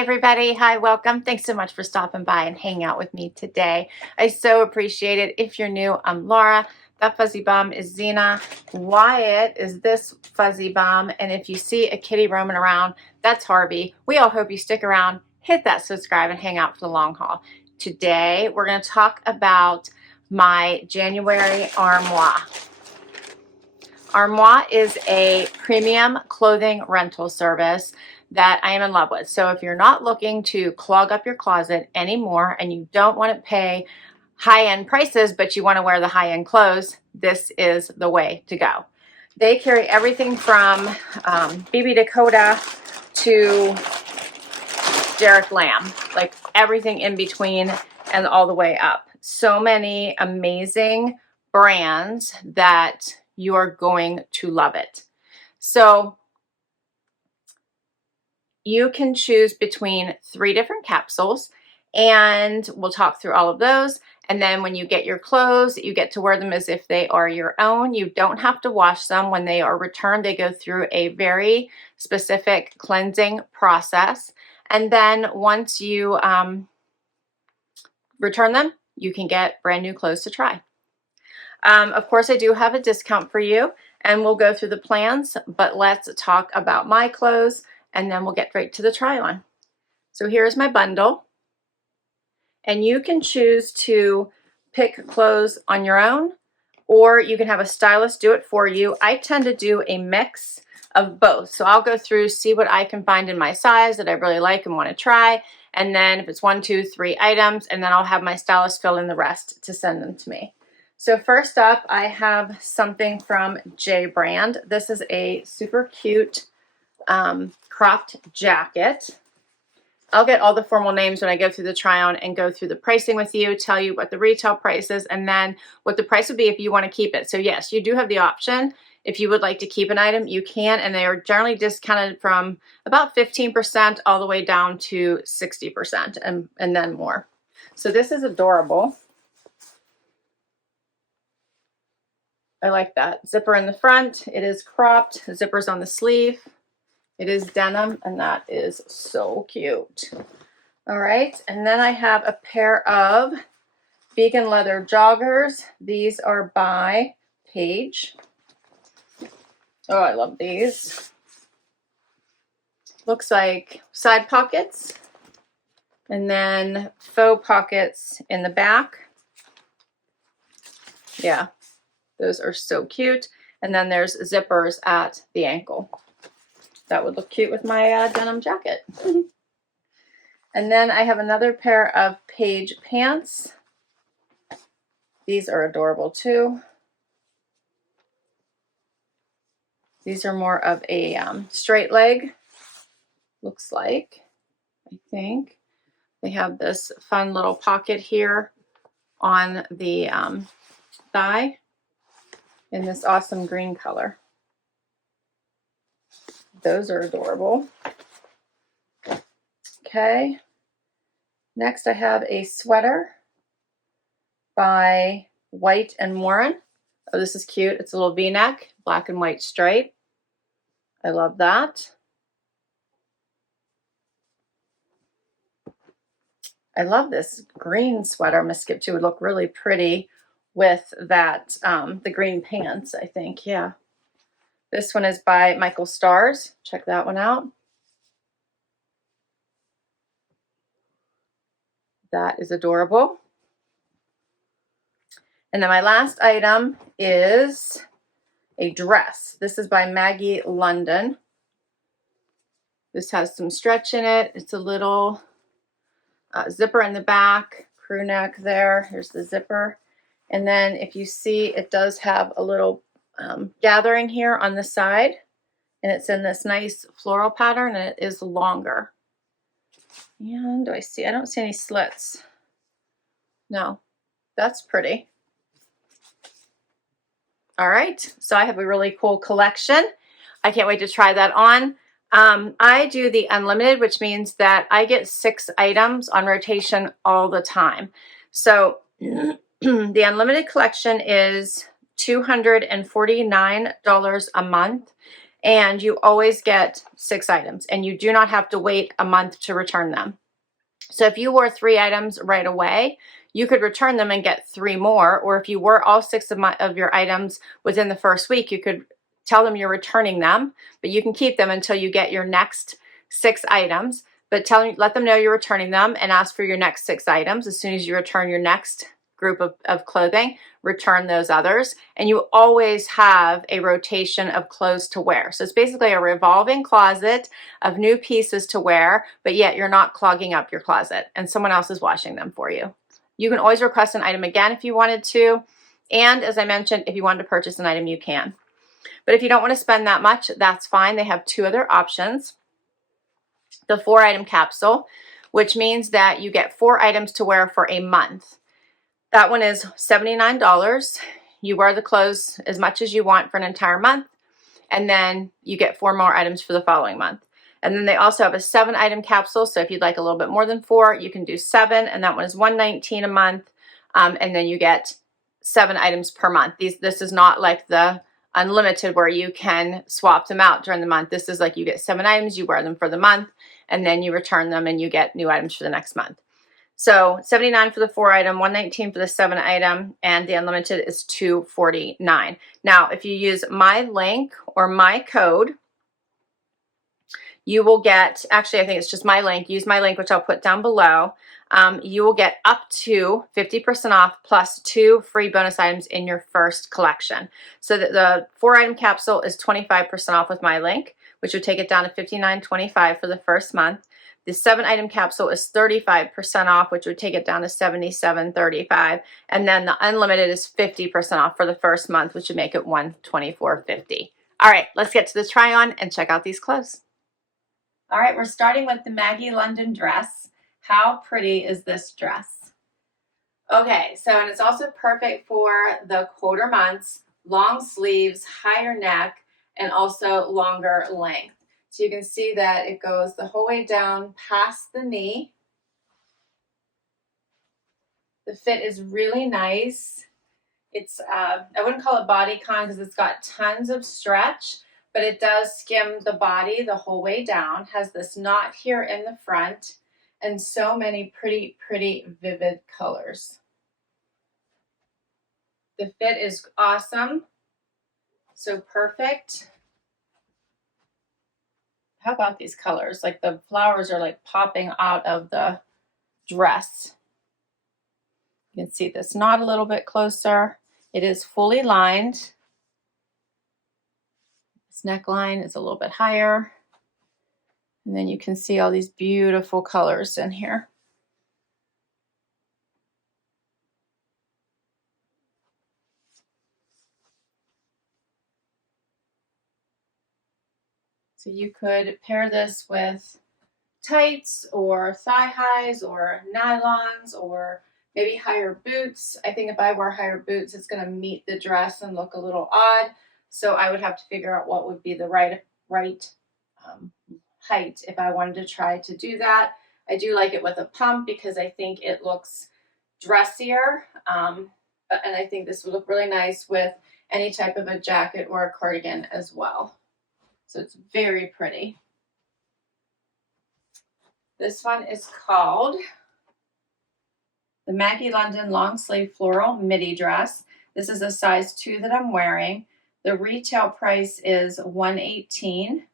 everybody. Hi, welcome. Thanks so much for stopping by and hanging out with me today. I so appreciate it. If you're new, I'm Laura. That fuzzy bum is Zena. Wyatt is this fuzzy bum. And if you see a kitty roaming around, that's Harvey. We all hope you stick around, hit that subscribe, and hang out for the long haul. Today, we're going to talk about my January Armoire. Armoire is a premium clothing rental service that I am in love with. So if you're not looking to clog up your closet anymore and you don't want to pay high-end prices, but you want to wear the high-end clothes, this is the way to go. They carry everything from BB Dakota to Derek Lamb, like everything in between and all the way up. So many amazing brands that you are going to love it. So you can choose between 3 different capsules, and we'll talk through all of those. And then when you get your clothes, you get to wear them as if they are your own. You don't have to wash them. When they are returned, they go through a very specific cleansing process. And then once you return them, you can get brand new clothes to try. Of course, I do have a discount for you, and we'll go through the plans, but let's talk about my clothes, and then we'll get right to the try on. So here's my bundle, and you can choose to pick clothes on your own, or you can have a stylist do it for you. I tend to do a mix of both. So I'll go through, see what I can find in my size that I really like and want to try. And then if it's 1, 2, 3 items, and then I'll have my stylist fill in the rest to send them to me. So first up, I have something from J Brand. This is a super cute cropped jacket. I'll get all the formal names when I go through the try on and go through the pricing with you, tell you what the retail price is, and then what the price would be if you want to keep it. So yes, you do have the option. If you would like to keep an item, you can, and they are generally discounted from about 15% all the way down to 60% and then more. So this is adorable. I like that. Zipper in the front. It is cropped. Zippers on the sleeve. It is denim, and that is so cute. All right, and then I have a pair of vegan leather joggers. These are by Paige. Oh, I love these. Looks like side pockets, and then faux pockets in the back. Yeah, those are so cute. And then there's zippers at the ankle. That would look cute with my denim jacket. And then I have another pair of Paige pants. These are adorable too. These are more of a straight leg, looks like, I think. They have this fun little pocket here on the thigh in this awesome green color. Those are adorable. Okay. Next I have a sweater by White and Warren. Oh, this is cute. It's a little V-neck, black and white stripe. I love that. I love this green sweater. I'm going to skip to. It would look really pretty with that, the green pants, I think. Yeah. This one is by Michael Stars. Check that one out. That is adorable. And then my last item is a dress. This is by Maggie London. This has some stretch in it. It's a little zipper in the back, crew neck there. Here's the zipper. And then if you see, it does have a little gathering here on the side, and it's in this nice floral pattern, and it is longer. And do I see? I don't see any slits. No, that's pretty. All right, so I have a really cool collection. I can't wait to try that on. I do the unlimited, which means that I get 6 items on rotation all the time. So the unlimited collection is $249 a month, and you always get 6 items, and you do not have to wait a month to return them. So if you wore 3 items right away, you could return them and get 3 more, or if you wore all 6 of your items within the first week, you could tell them you're returning them, but you can keep them until you get your next 6 items. But let them know you're returning them and ask for your next 6 items. As soon as you return your next group of clothing, return those others, and you always have a rotation of clothes to wear. So it's basically a revolving closet of new pieces to wear, but yet you're not clogging up your closet and someone else is washing them for you. You can always request an item again if you wanted to, and as I mentioned, if you wanted to purchase an item, you can. But if you don't want to spend that much, that's fine. They have 2 other options. The 4-item capsule, which means that you get 4 items to wear for a month. That one is $79. You wear the clothes as much as you want for an entire month, and then you get 4 more items for the following month. And then they also have a 7-item capsule, so if you'd like a little bit more than 4, you can do 7, and that one is $119 a month, and then you get 7 items per month. This is not like the unlimited where you can swap them out during the month. This is like you get 7 items, you wear them for the month, and then you return them and you get new items for the next month. So $79 for the 4-item, $119 for the 7-item, and the unlimited is $249. Now, if you use my link or my code, you will get, actually I think it's just my link, use my link, which I'll put down below. You will get up to 50% off plus 2 free bonus items in your first collection. So that the 4-item capsule is 25% off with my link, which would take it down to $59.25 for the first month. The 7-item capsule is 35% off, which would take it down to $77.35. And then the unlimited is 50% off for the first month, which would make it $124.50. All right, let's get to the try on and check out these clothes. All right, we're starting with the Maggie London dress. How pretty is this dress? Okay, so and it's also perfect for the colder months, long sleeves, higher neck, and also longer length. So you can see that it goes the whole way down past the knee. The fit is really nice. It's, I wouldn't call it bodycon because it's got tons of stretch, but it does skim the body the whole way down. Has this knot here in the front and so many pretty, pretty vivid colors. The fit is awesome. So perfect. How about these colors? Like the flowers are like popping out of the dress. You can see this knot a little bit closer. It is fully lined. This neckline is a little bit higher. And then you can see all these beautiful colors in here. So you could pair this with tights or thigh highs or nylons or maybe higher boots. I think if I wear higher boots, it's going to meet the dress and look a little odd. So I would have to figure out what would be the right height if I wanted to try to do that. I do like it with a pump because I think it looks dressier. And I think this would look really nice with any type of a jacket or a cardigan as well. So it's very pretty. This one is called the Maggie London long sleeve floral midi dress. This is a size 2 that I'm wearing. The retail price is $118.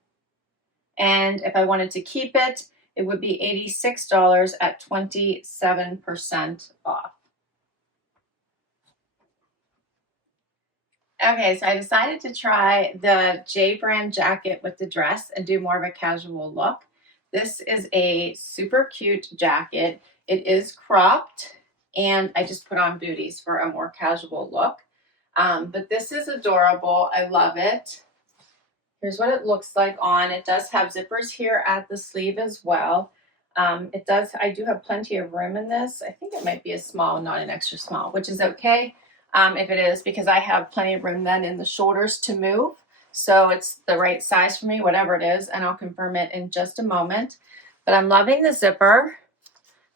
And if I wanted to keep it, it would be $86 at 27% off. Okay, so I decided to try the J brand jacket with the dress and do more of a casual look. This is a super cute jacket. It is cropped, and I just put on booties for a more casual look. But this is adorable. I love it. Here's what it looks like on. It does have zippers here at the sleeve as well. I do have plenty of room in this. I think it might be a small, not an extra small, which is okay. If it is, because I have plenty of room then in the shoulders to move. So it's the right size for me, whatever it is, and I'll confirm it in just a moment. But I'm loving the zipper.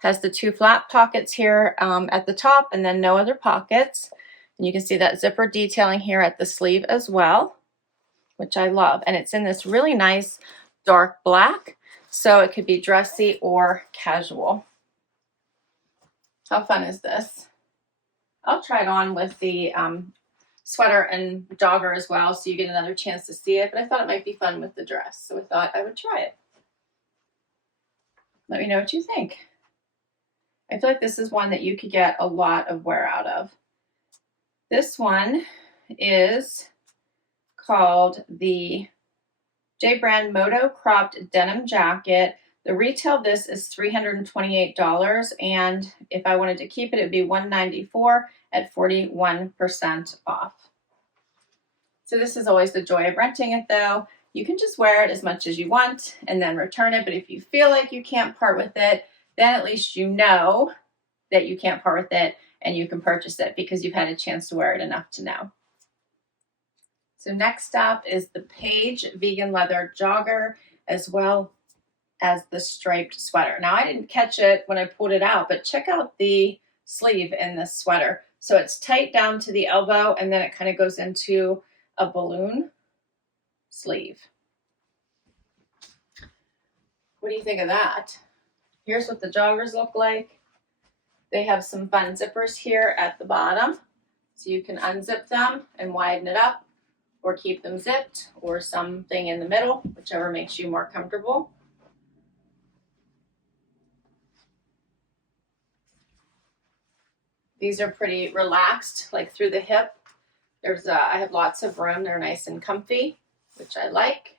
Has the 2 flat pockets here at the top and then no other pockets. And you can see that zipper detailing here at the sleeve as well, which I love. And it's in this really nice dark black, so it could be dressy or casual. How fun is this? I'll try it on with the sweater and jogger as well, so you get another chance to see it, but I thought it might be fun with the dress, so I thought I would try it. Let me know what you think. I feel like this is one that you could get a lot of wear out of. This one is called the J Brand Moto Cropped Denim Jacket. The retail of this is $328, and if I wanted to keep it, it'd be $194 at 41% off. So this is always the joy of renting it though. You can just wear it as much as you want and then return it, but if you feel like you can't part with it, then at least you know that you can't part with it and you can purchase it because you've had a chance to wear it enough to know. So next up is the Paige Vegan Leather Jogger, as well as the striped sweater. Now I didn't catch it when I pulled it out, but check out the sleeve in this sweater. So it's tight down to the elbow and then it kind of goes into a balloon sleeve. What do you think of that? Here's what the joggers look like. They have some fun zippers here at the bottom, so you can unzip them and widen it up, or keep them zipped, or something in the middle, whichever makes you more comfortable. These are pretty relaxed, like through the hip. I have lots of room. They're nice and comfy, which I like.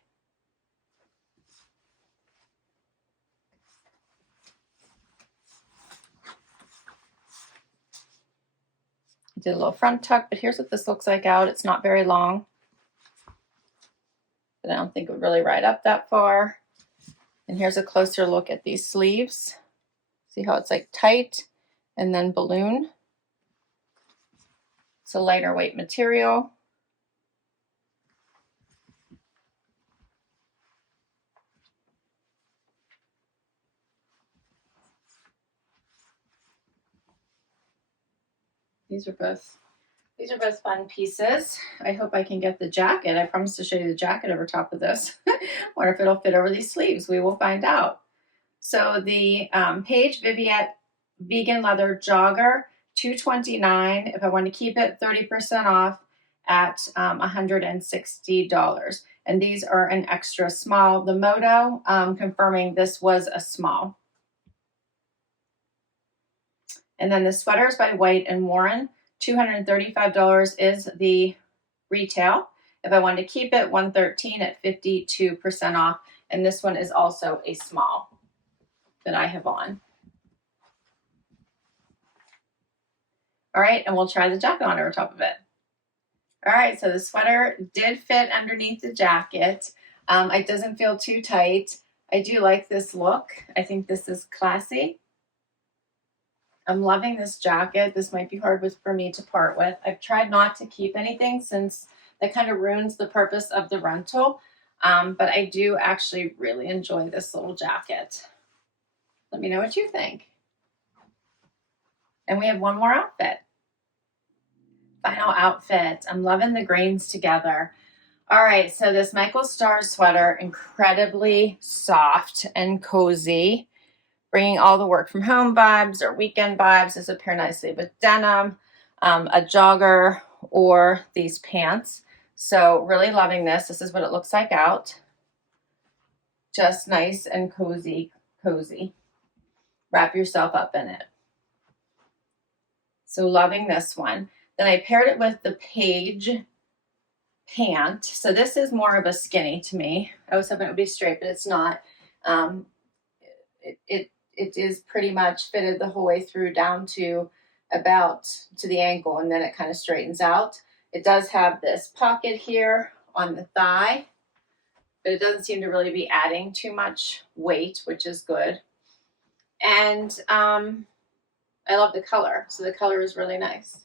I did a little front tuck, but here's what this looks like out. It's not very long, but I don't think it would really ride up that far. And here's a closer look at these sleeves. See how it's like tight and then balloon. It's a lighter weight material. These are both fun pieces. I hope I can get the jacket. I promised to show you the jacket over top of this. Wonder if it'll fit over these sleeves. We will find out. So the Paige Vegan Leather Jogger, $229. If I want to keep it, 30% off at $160. And these are an extra small. The Moto, confirming this was a small. And then the sweaters by White and Warren, $235 is the retail. If I wanted to keep it, $113 at 52% off. And this one is also a small that I have on. All right, and we'll try the jacket on over top of it. All right, so the sweater did fit underneath the jacket. It doesn't feel too tight. I do like this look. I think this is classy. I'm loving this jacket. This might be hard for me to part with. I've tried not to keep anything since that kind of ruins the purpose of the rental. But I do actually really enjoy this little jacket. Let me know what you think. And we have one more outfit. Final outfit. I'm loving the grains together. All right, so this Michael Stars sweater, incredibly soft and cozy, bringing all the work from home vibes or weekend vibes. This would pair nicely with denim, a jogger, or these pants. So really loving this. This is what it looks like out. Just nice and cozy. Wrap yourself up in it. So loving this one. Then I paired it with the Paige pant. So this is more of a skinny to me. I was hoping it would be straight, but it's not. It is pretty much fitted the whole way through down to about to the ankle, and then it kind of straightens out. It does have this pocket here on the thigh, but it doesn't seem to really be adding too much weight, which is good. And I love the color. So the color is really nice.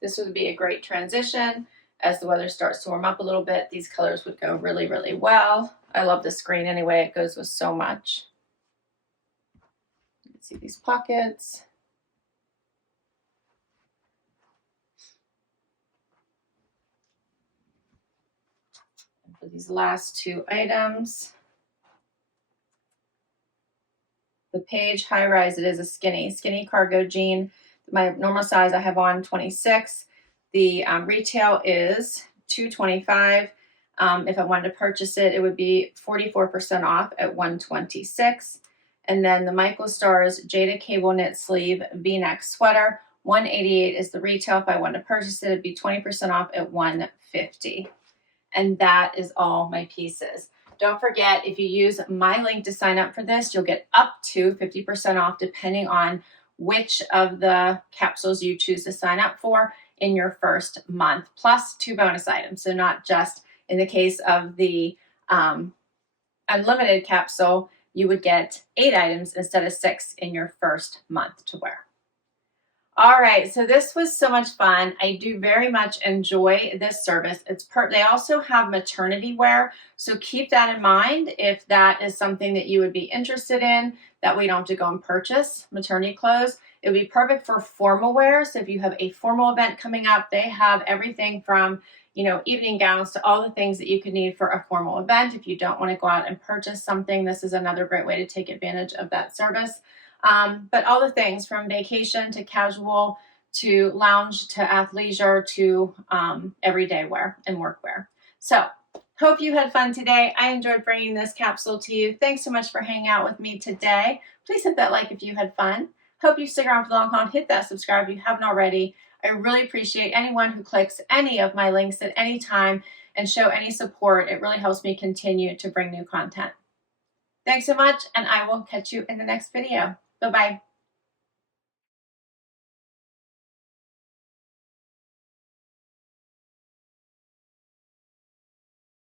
This would be a great transition. As the weather starts to warm up a little bit, these colors would go really, really well. I love this green anyway. It goes with so much. You can see these pockets. for these last two items. The Page High Rise, it is a skinny cargo jean. My normal size I have on 26. The retail is $225. If I wanted to purchase it, it would be 44% off at $126. And then the Michael Stars Jada Cable Knit Sleeve V-neck sweater, $188 is the retail. If I wanted to purchase it, it'd be 20% off at $150. And that is all my pieces. Don't forget, if you use my link to sign up for this, you'll get up to 50% off depending on which of the capsules you choose to sign up for in your first month, plus 2 bonus items. So not just in the case of the unlimited capsule, you would get 8 items instead of 6 in your first month to wear. All right, so this was so much fun. I do very much enjoy this service. They also have maternity wear, so keep that in mind if that is something that you would be interested in, that we don't have to go and purchase maternity clothes. It would be perfect for formal wear. So if you have a formal event coming up, they have everything from, you know, evening gowns to all the things that you could need for a formal event. If you don't want to go out and purchase something, this is another great way to take advantage of that service. But all the things from vacation to casual to lounge to athleisure to everyday wear and workwear. So hope you had fun today. I enjoyed bringing this capsule to you. Thanks so much for hanging out with me today. Please hit that like if you had fun. Hope you stick around for the long haul. Hit that subscribe if you haven't already. I really appreciate anyone who clicks any of my links at any time and show any support. It really helps me continue to bring new content. Thanks so much, and I will catch you in the next video. Bye-bye.